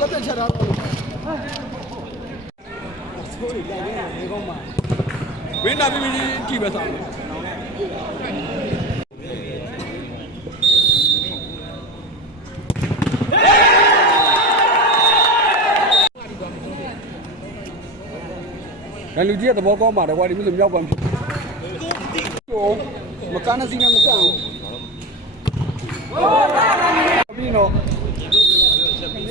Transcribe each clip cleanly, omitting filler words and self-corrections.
တက်ချက်ထားတော့ဆိုးရရတယ်ဒီကောင်မှာဝင်းနာပြီးပြီးကြည့်ပဲစားလူကြီးကသဘောကောင်းပါတယ်ကွာဒီမျိုးဆိုမြောက်ပန်းဖြစ်မကန်းစီနဲ့မစအောင်ပြီးတော့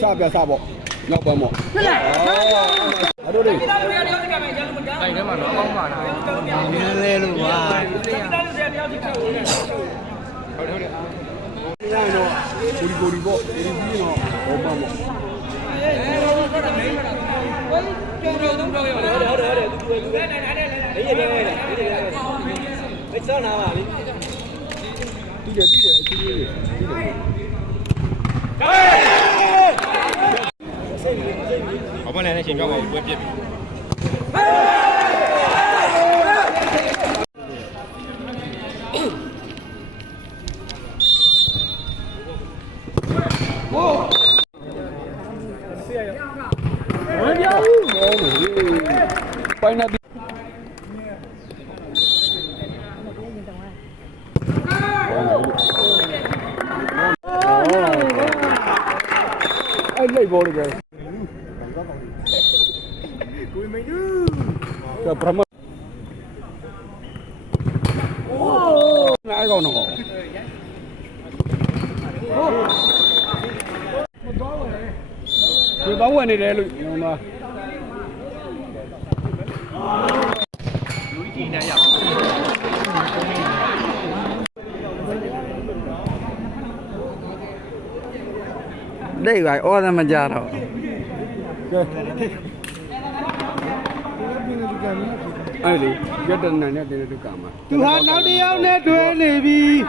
စပြစပေါ့မြောက်ပန်းပေါ့ဖြစ်လားအဲ့တို့တွေအဲ့ထဲမှာတော့ကောင်းပါလားနည်းလဲလို့ပါဟုတ်တယ်ကိုဒီပေါ့ဒီပြီးတော့ဟောပန်းပေါ့没上哪嘛哩？对的，好不来，那先不要往我边。哦。拜那。အဲ့လိုက်ပေါ်လို့ပဲကိုမင်းဒူကပရမโอ้နိုင်ကောင်းတော့ဟိုတော့ဝင်နေတယ်လို့ဟိုမှာလူကြီးနေရđây gọi ô ra mà giờ rồi ai đi cái đơn này đi được cả mà chú hắn nói đi ông nè đuôi này đi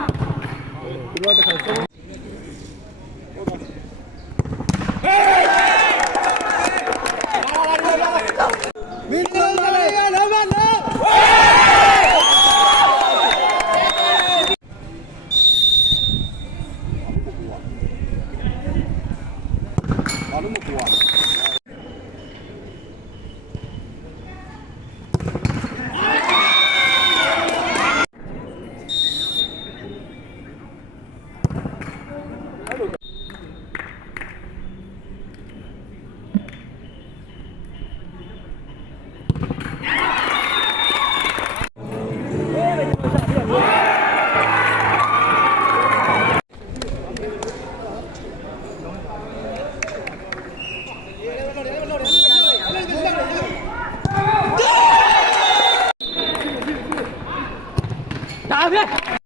Đạp đi